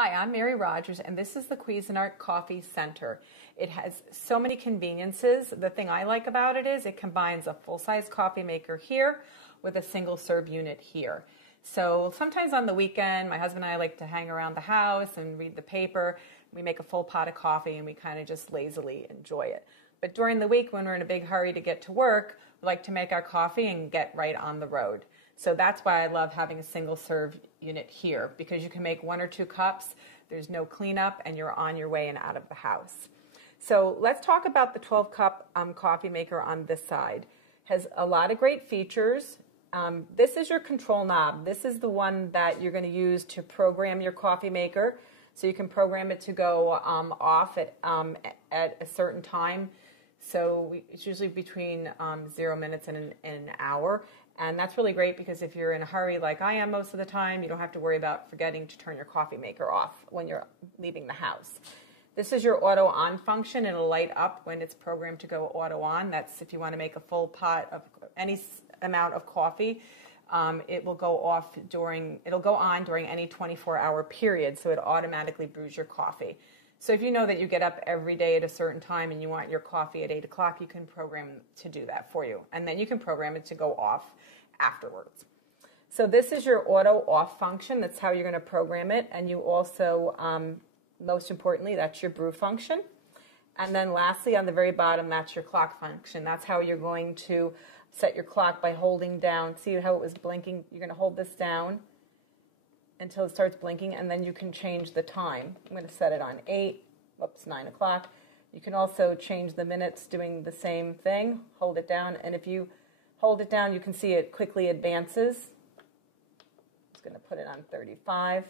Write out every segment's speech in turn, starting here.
Hi, I'm Mary Rogers, and this is the Cuisinart Coffee Center. It has so many conveniences. The thing I like about it is it combines a full-size coffee maker here with a single-serve unit here. So sometimes on the weekend, my husband and I like to hang around the house and read the paper. We make a full pot of coffee and we kind of just lazily enjoy it. But during the week, when we're in a big hurry to get to work, we like to make our coffee and get right on the road. So that's why I love having a single serve unit here, because you can make 1 or 2 cups, there's no cleanup, and you're on your way and out of the house. So let's talk about the 12-cup coffee maker on this side. Has a lot of great features. This is your control knob. This is the one that you're going to use to program your coffee maker. So you can program it to go off at a certain time. So it's usually between 0 minutes and an hour. And that's really great because if you're in a hurry like I am most of the time, you don't have to worry about forgetting to turn your coffee maker off when you're leaving the house. This is your auto on function. It'll light up when it's programmed to go auto on. That's if you want to make a full pot of any amount of coffee. It will go off it'll go on during any 24-hour period, so it automatically brews your coffee. So if you know that you get up every day at a certain time and you want your coffee at 8 o'clock, you can program to do that for you. And then you can program it to go off afterwards. So this is your auto off function. That's how you're going to program it. And you also, most importantly, that's your brew function. And then lastly, on the very bottom, that's your clock function. That's how you're going to set your clock by holding down. See how it was blinking? You're going to hold this down until it starts blinking, and then you can change the time. I'm going to set it on 9 o'clock. You can also change the minutes doing the same thing. Hold it down, and if you hold it down, you can see it quickly advances. I'm just going to put it on 35.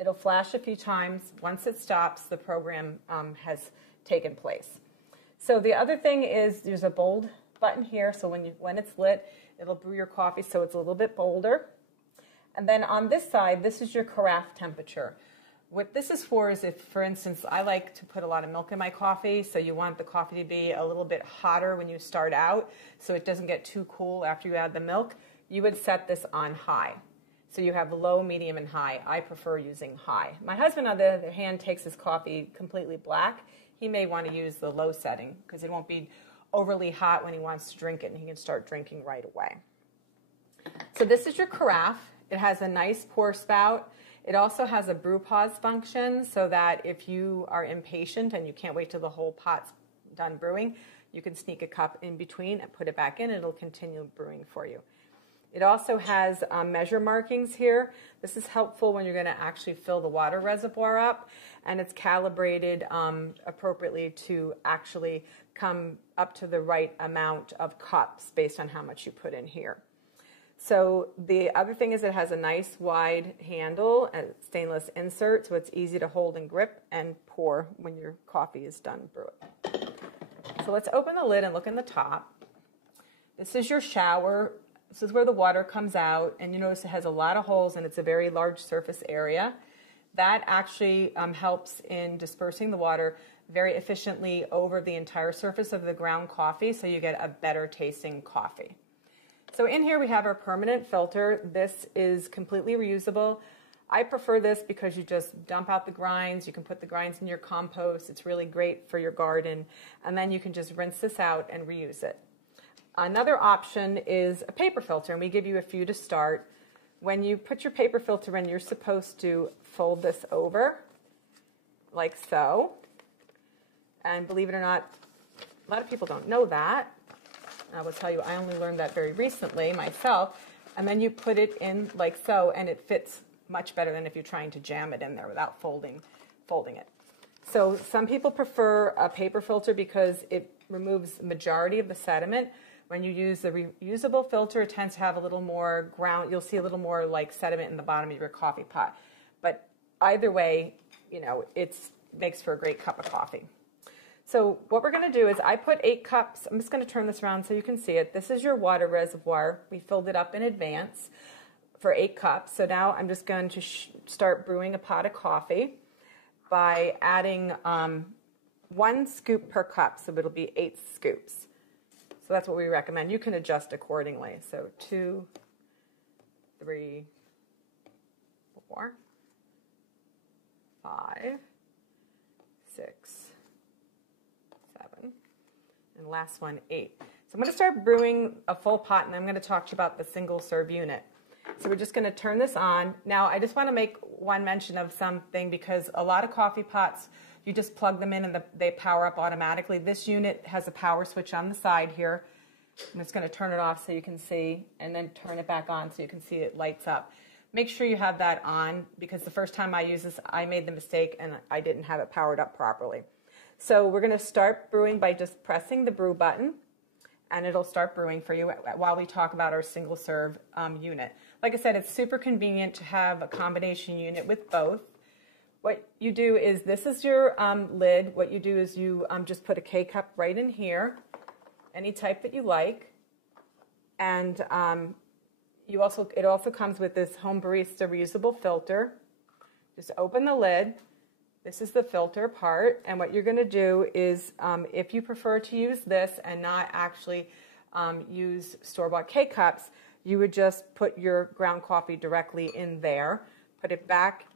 It'll flash a few times. Once it stops, the program has taken place. So the other thing is there's a bold button here, so when it's lit, it'll brew your coffee so it's a little bit bolder. And then on this side, this is your carafe temperature. What this is for is if, for instance, I like to put a lot of milk in my coffee, so you want the coffee to be a little bit hotter when you start out so it doesn't get too cool after you add the milk, you would set this on high. So you have low, medium, and high. I prefer using high. My husband, on the other hand, takes his coffee completely black. He may want to use the low setting because it won't be overly hot when he wants to drink it, and he can start drinking right away. So this is your carafe. It has a nice pour spout. It also has a brew pause function so that if you are impatient and you can't wait till the whole pot's done brewing, you can sneak a cup in between and put it back in and it'll continue brewing for you. It also has measure markings here. This is helpful when you're going to actually fill the water reservoir up, and it's calibrated appropriately to actually come up to the right amount of cups based on how much you put in here. So the other thing is it has a nice wide handle and stainless insert, so it's easy to hold and grip and pour when your coffee is done brewing. So let's open the lid and look in the top. This is your shower. This is where the water comes out, and you notice it has a lot of holes and it's a very large surface area. That actually helps in dispersing the water very efficiently over the entire surface of the ground coffee, so you get a better tasting coffee. So in here we have our permanent filter. This is completely reusable. I prefer this because you just dump out the grinds. You can put the grinds in your compost. It's really great for your garden. And then you can just rinse this out and reuse it. Another option is a paper filter, and we give you a few to start. When you put your paper filter in, you're supposed to fold this over like so. And believe it or not, a lot of people don't know that. I will tell you, I only learned that very recently myself. And then you put it in like so, and it fits much better than if you're trying to jam it in there without folding it. So some people prefer a paper filter because it removes the majority of the sediment. When you use the reusable filter, it tends to have a little more you'll see a little more like sediment in the bottom of your coffee pot. But either way, you know, it makes for a great cup of coffee. So what we're going to do is I put 8 cups. I'm just going to turn this around so you can see it. This is your water reservoir. We filled it up in advance for 8 cups. So now I'm just going to start brewing a pot of coffee by adding 1 scoop per cup. So it'll be 8 scoops. So that's what we recommend. You can adjust accordingly. So 2, 3, 4, 5, 6, 7, and last one, 8. So I'm going to start brewing a full pot, and I'm going to talk to you about the single serve unit. So we're just going to turn this on. Now, I just want to make one mention of something, because a lot of coffee pots, you just plug them in and they power up automatically. This unit has a power switch on the side here. I'm just going to turn it off so you can see, and then turn it back on so you can see it lights up. Make sure you have that on, because the first time I used this, I made the mistake and I didn't have it powered up properly. So we're going to start brewing by just pressing the brew button, and it'll start brewing for you while we talk about our single serve unit. Like I said, it's super convenient to have a combination unit with both. What you do is, this is your lid. What you do is you just put a K-cup right in here, any type that you like. And it also comes with this Home Barista reusable filter. Just open the lid. This is the filter part. And what you're going to do is, if you prefer to use this and not actually use store-bought K-cups, you would just put your ground coffee directly in there, put it back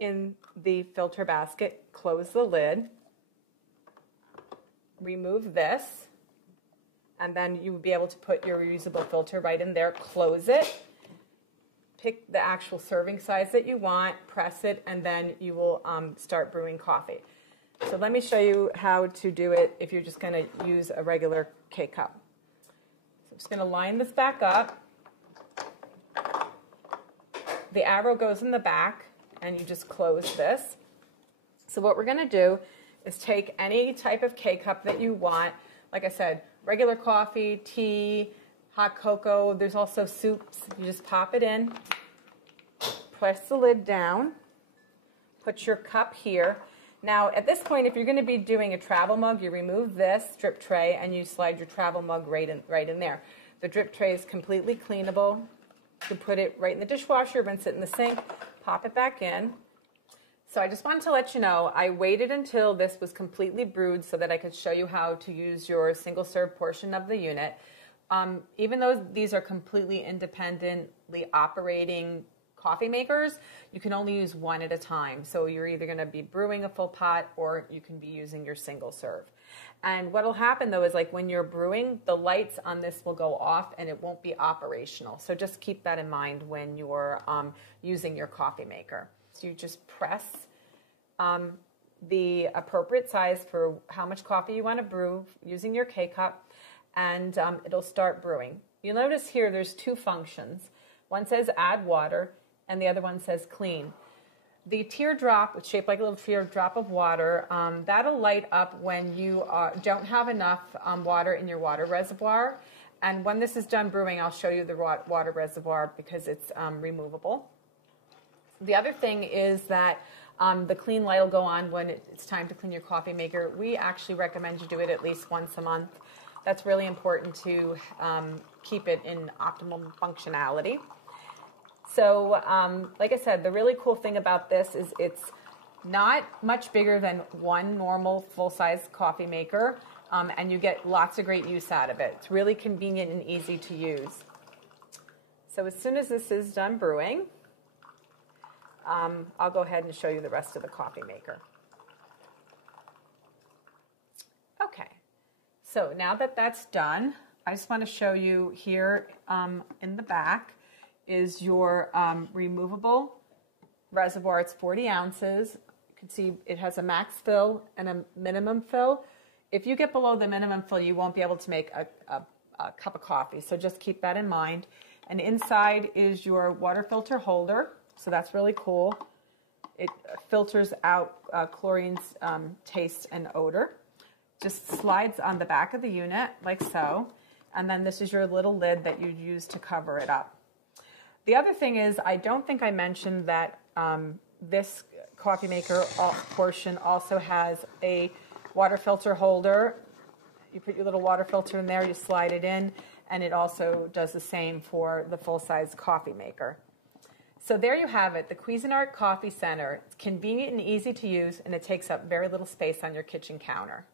in the filter basket, close the lid, remove this, and then you would be able to put your reusable filter right in there, close it, pick the actual serving size that you want, press it, and then you will start brewing coffee. So let me show you how to do it if you're just going to use a regular K-cup. So I'm just going to line this back up. The arrow goes in the back, and you just close this. So what we're going to do is take any type of K-cup that you want. Like I said, regular coffee, tea, hot cocoa. There's also soups. You just pop it in, press the lid down, put your cup here. Now, at this point, if you're going to be doing a travel mug, you remove this drip tray and you slide your travel mug right in there. The drip tray is completely cleanable. You can put it right in the dishwasher, rinse it in the sink, pop it back in. So I just wanted to let you know, I waited until this was completely brewed so that I could show you how to use your single serve portion of the unit. Even though these are completely independently operating coffee makers, you can only use one at a time. So you're either going to be brewing a full pot or you can be using your single serve. And what will happen though is, like when you're brewing, the lights on this will go off and it won't be operational. So just keep that in mind when you're using your coffee maker. So you just press the appropriate size for how much coffee you want to brew using your K-cup, and it'll start brewing. You'll notice here there's two functions. One says add water and the other one says clean. The teardrop, it's shaped like a little teardrop of water, that'll light up when you don't have enough water in your water reservoir. And when this is done brewing, I'll show you the water reservoir because it's removable. The other thing is that the clean light will go on when it's time to clean your coffee maker. We actually recommend you do it at least once a month. That's really important to keep it in optimal functionality. So, like I said, the really cool thing about this is it's not much bigger than one normal full-size coffee maker, and you get lots of great use out of it. It's really convenient and easy to use. So as soon as this is done brewing, I'll go ahead and show you the rest of the coffee maker. Okay, so now that that's done, I just want to show you here in the back is your removable reservoir. It's 40 ounces. You can see it has a max fill and a minimum fill. If you get below the minimum fill, you won't be able to make a cup of coffee, so just keep that in mind. And inside is your water filter holder, so that's really cool. It filters out chlorine's taste and odor. Just slides on the back of the unit like so, and then this is your little lid that you'd use to cover it up. The other thing is, I don't think I mentioned that this coffee maker portion also has a water filter holder. You put your little water filter in there, you slide it in, and it also does the same for the full-size coffee maker. So there you have it, the Cuisinart Coffee Center. It's convenient and easy to use, and it takes up very little space on your kitchen counter.